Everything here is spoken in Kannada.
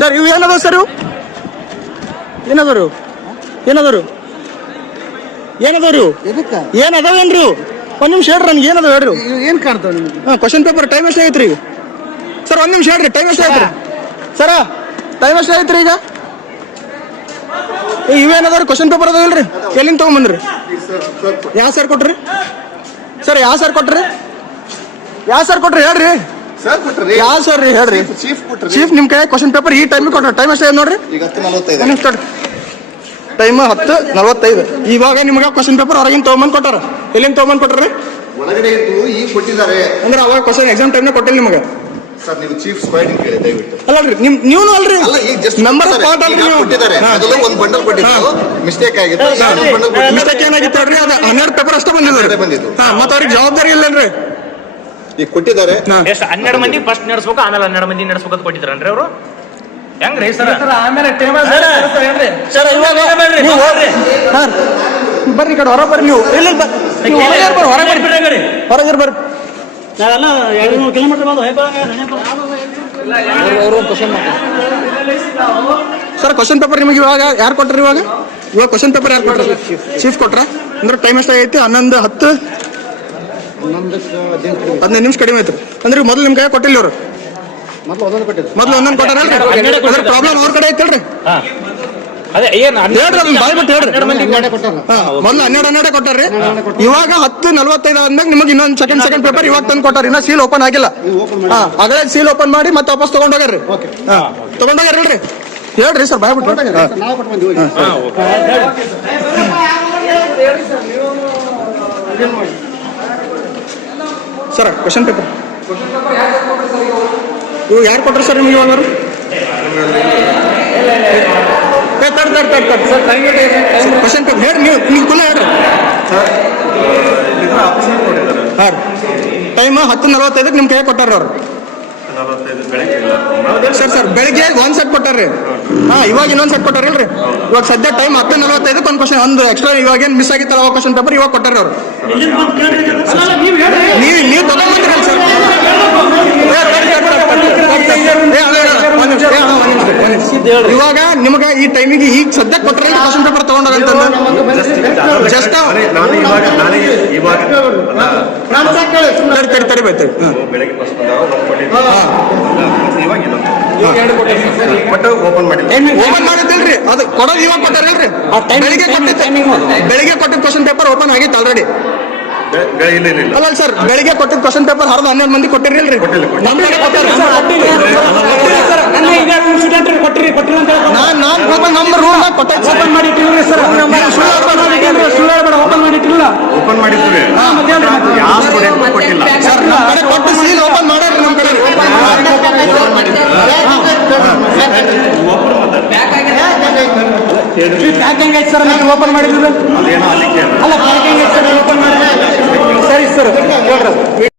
ಸರ್ ಇವು ಏನದ ಸರ್ ಏನದರು ಏನದರು ಏನದರು ಏನದವ ಏನ್ರಿ ಒಂದ್ ನಿಮಿಷ ಹೇಳ್ರಿ ನನ್ಗೆ ಏನದ ಹೇಳ್ರಿ ಏನು ಕಾಣ್ತಾವ್ ಕ್ವಶನ್ ಪೇಪರ್ ಟೈಮ್ ಎಷ್ಟು ಆಗೈತ್ರಿ ಸರ್ ಒಂದ್ ನಿಮಿಷ ಹೇಳ್ರಿ ಟೈಮ್ ಎಷ್ಟು ಆಗೈತ್ರಿ ಸರ ಟೈಮ್ ಎಷ್ಟು ಆಗೈತ್ರಿ ಈಗ ಇವೇನದಾರ ಕ್ವಶನ್ ಪೇಪರ್ ಅದಾವ ಇಲ್ರಿ ಎಲ್ಲಿಂದ ತೊಗೊಂಬಂದ್ರಿ ಯಾವ ಸರ್ ಕೊಟ್ರಿ ಸರ್ ಯಾವ ಸರ್ ಕೊಟ್ರಿ ಯಾವ ಸರ್ ಕೊಟ್ರಿ ಹೇಳ್ರಿ ಸರ್ ಕೊಟ್ರಿ ಯಾವ ಸರ್ ರೀ ಹೇಳ್ರಿ ಚೀಫ್ ಕೊಟ್ರಿ ಚೀಫ್ ನಿಮ್ಮ ಕೈ ಕ್ವಶನ್ ಪೇಪರ್ ಈ ಟೈಮಿಗೆ ಕೊಟ್ಟರೆ ಟೈಮ್ ಅಷ್ಟೇ ನೋಡ್ರಿ ಈಗ ಹತ್ತು ನಲವತ್ತೈದು ನಿಮಿಷ ಟೈಮ್ ಹತ್ತು ನಲವತ್ತೈದು ಇವಾಗ ನಿಮ್ಗೆ ಕ್ವಶನ್ ಪೇಪರ್ ಹೊರಗಿನ ತೊಗೊಂಬಂದು ಕೊಟ್ಟಾರ ಎಲ್ಲಿಂದ ತೊಗೊಂಬಂದು ಕೊಟ್ಟಾರ ರೀ ಒಳಗಡೆ ಇದ್ದು ಈಗ ಕೊಟ್ಟಿದ್ದಾರೆ ಅಂದ್ರೆ ಅವಾಗ ಕ್ವಶನ್ ಎಕ್ಸಾಮ್ ಟೈಮ್ನ ಕೊಟ್ಟಿಲ್ಲ ನಿಮಗೆ ಸರ್ ನೀವು ಚೀಫ್ ಸ್ಕ್ವಾಡ್ ಕೇಳಿ ದಯವಿಟ್ಟು ಅಲ್ಲರಿ ನಿಮ್ ನೀವು ಅಲ್ರಿ ಅಲ್ಲ ಈಗ ಜಸ್ಟ್ ನಂಬರ್ ಪಾರ್ಟ್ ಅಲ್ರಿ ನೀವು ಕೊಟ್ಟಿದ್ದಾರೆ ಅದಲ್ಲ ಒಂದು ಬಂಡಲ್ ಕೊಟ್ಟಿದ್ದು ಮಿಸ್ಟೇಕ್ ಆಗಿತ್ತು ಮಿಸ್ಟೇಕ್ ಏನಾಗಿತ್ತು ಅಲ್ರಿ ಅದು ಹನ್ನೆರಡು ಪೇಪರ್ ಅಷ್ಟೇ ಬಂದಿದ್ದಾರೆ ಬಂದಿದ್ದು ಹಾ ಮತ್ತೆ ಅವ್ರಿಗೆ ಜವಾಬ್ದಾರಿ ಇಲ್ಲನ್ರಿ ಈಗ ಕೊಟ್ಟಿದ್ದಾರೆ ಹನ್ನೆರಡು ಮಂದಿ ಫಸ್ಟ್ ನಡೆಸ್ಬೇಕು ಆಮೇಲೆ ಹನ್ನೆರಡು ಮಂದಿ ನಡೆಸಬೇಕು ಅಂತ ಕೊಟ್ಟಿದ್ರನ್ರಿ ಅವರು ಹೆಂಗ್ರಿ ಸರ್ ಆಮೇಲೆ ಟೇಬಲ್ ಸರ್ ಬರ್ರಿ ಕಡೆ ಹೊರ ಬರ್ರಿ ನೀವು ಇಲ್ಲ ಹೊರಗೆ ಬರ್ರಿ ಹೊರಗೆ ಬರ್ರಿ ನಾವೆಲ್ಲ ಎರಡು ಮೂರು ಕಿಲೋಮೀಟರ್ ಬಂದು ಸರ್ ಕ್ವಶನ್ ಪೇಪರ್ ನಿಮಗೆ ಇವಾಗ ಯಾರು ಕೊಟ್ರಿ ಇವಾಗ ಇವಾಗ ಕ್ವಶನ್ ಪೇಪರ್ ಯಾರು ಕೊಟ್ರಿ ಚೀಫ್ ಕೊಟ್ರ ಅಂದ್ರೆ ಟೈಮ್ ಎಷ್ಟಾಗೈತಿ ಹನ್ನೊಂದು ಹತ್ತು ಹದಿನೈದು ನಿಮಿಷ ಕಡಿಮೆ ಆಯ್ತು ಅಂದ್ರೆ ಮೊದ್ಲು ನಿಮ್ ಕೈ ಕೊಟ್ಟಿಲ್ಲ ಇವ್ರು ಮೊದ್ಲು ಒಂದೊಂದು ಕೊಟ್ಟಾರ ಅದ್ರ ಪ್ರಾಬ್ಲಮ್ ಅವ್ರ ಕಡೆ ಐತಲ್ರಿ ಅದೇ ಏನ್ ಹೇಳ್ರಿ ಅದನ್ನ ಬಾಯ್ಬಿಟ್ಟು ಹೇಳ್ರಿ ಮೊದಲು ಹನ್ನೆರಡು ಹನ್ನೆರಡೇ ಕೊಟ್ಟಾರ್ರಿ ಇವಾಗ ಹತ್ತು ನಲ್ವತ್ತೈದು ಅಂದಾಗ ನಿಮಗೆ ಇನ್ನೊಂದು ಸೆಕೆಂಡ್ ಸೆಕೆಂಡ್ ಪೇಪರ್ ಇವಾಗ ತಂದು ಕೊಟ್ಟಾರ ಇನ್ನ ಸೀಲ್ ಓಪನ್ ಆಗಿಲ್ಲ ಹಾ ಅಗಲೇ ಸೀಲ್ ಓಪನ್ ಮಾಡಿ ಮತ್ತೆ ವಾಪಸ್ ತಗೊಂಡೋಗ್ರಿ ತಗೊಂಡೋಗ್ರಿ ಹೇಳ್ರಿ ಹೇಳ್ರಿ ಸರ್ ಬಾಯ್ಬಿಟ್ಟು ಹೇಳ್ರಿ ಸರ್ ಕ್ವಶನ್ ಪೇಪರ್ ಇವು ಯಾರು ಕೊಟ್ಟರು ಸರ್ ನಿಮ್ಗೆ ಇವಾಗ ಕ್ವಶನ್ ಪೇಪರ್ ಹೇಳಿ ನೀವು ನೀವು ಕುಲ ಹೇಳ್ರಿ ಹಾಂ ಟೈಮ್ ಹತ್ತು ನಲ್ವತ್ತೈದಕ್ಕೆ ನಿಮ್ಗೆ ಕೈ ಕೊಟ್ಟಾರ ಅವ್ರು ಸರ್ ಸರ್ ಬೆಳಿಗ್ಗೆ ಒಂದ್ ಸೆಟ್ ಕೊಟ್ಟಾರ್ರಿ ಹಾ ಇವಾಗ ಇನ್ನೊಂದ್ ಸೆಟ್ ಕೊಟ್ಟಾರಲ್ರಿ ಇವಾಗ ಸದ್ಯ ಟೈಮ್ ಹತ್ತು ನಲವತ್ತೈದಕ್ಕೆ ಒಂದು ಕ್ವಶನ್ ಒಂದು ಎಕ್ಸ್ಟ್ರಾ ಇವಾಗ ಏನು ಮಿಸ್ ಆಗಿತ್ತಲ್ಲ ಕ್ವಶನ್ ಪೇಪರ್ ಇವಾಗ ಕೊಟ್ಟಾರ ಅವ್ರು ನೀವು ನೀವು ತಗೊಂಡ್ರಿ ಸರ್ ಇವಾಗ ನಿಮಗೆ ಈ ಟೈಮಿಗೆ ಈಗ ಸದ್ಯಕ್ಕೆ ಕೊಟ್ಟರೆ ಕ್ವಶನ್ ಪೇಪರ್ ತಗೊಂಡ್ರ ಅಂತಂದ್ರೆ ಜಸ್ಟ್ ಇವಾಗ ತಡಿ ತಡಿ ಓಪನ್ ಮಾಡಿದ್ದಿಲ್ರಿ ಅದು ಕೊಡೋದು ಇವಾಗ ಕೊಟ್ಟಾರಲ್ರಿ ಬೆಳಿಗ್ಗೆ ಕೊಟ್ಟಿದ್ದ ಬೆಳಿಗ್ಗೆ ಕೊಟ್ಟಿದ್ದ ಕ್ವಶನ್ ಪೇಪರ್ ಓಪನ್ ಆಗಿತ್ತು ಆಲ್ರೆಡಿ ಅಲ್ಲ ಸರ್ ಬೆಳಿಗ್ಗೆ ಕೊಟ್ಟಿದ್ದ ಕ್ವಶನ್ ಪೇಪರ್ ಹರಿದು ಹನ್ನೆರಡು ಮಂದಿ ಕೊಟ್ಟಿರಲ್ರಿ ಕೊಟ್ಟಿಲ್ಲ ಎಷ್ಟು ಸರ್ ನೀವು ಓಪನ್ ಮಾಡಿದ್ರು ಅಲ್ಲ ಪಾರ್ಕಿಂಗ್ ಎಷ್ಟು ಸರ್ ಓಪನ್ ಮಾಡಿದ್ರೆ ಸರಿ ಸರ್ ನೋಡ್ರಿ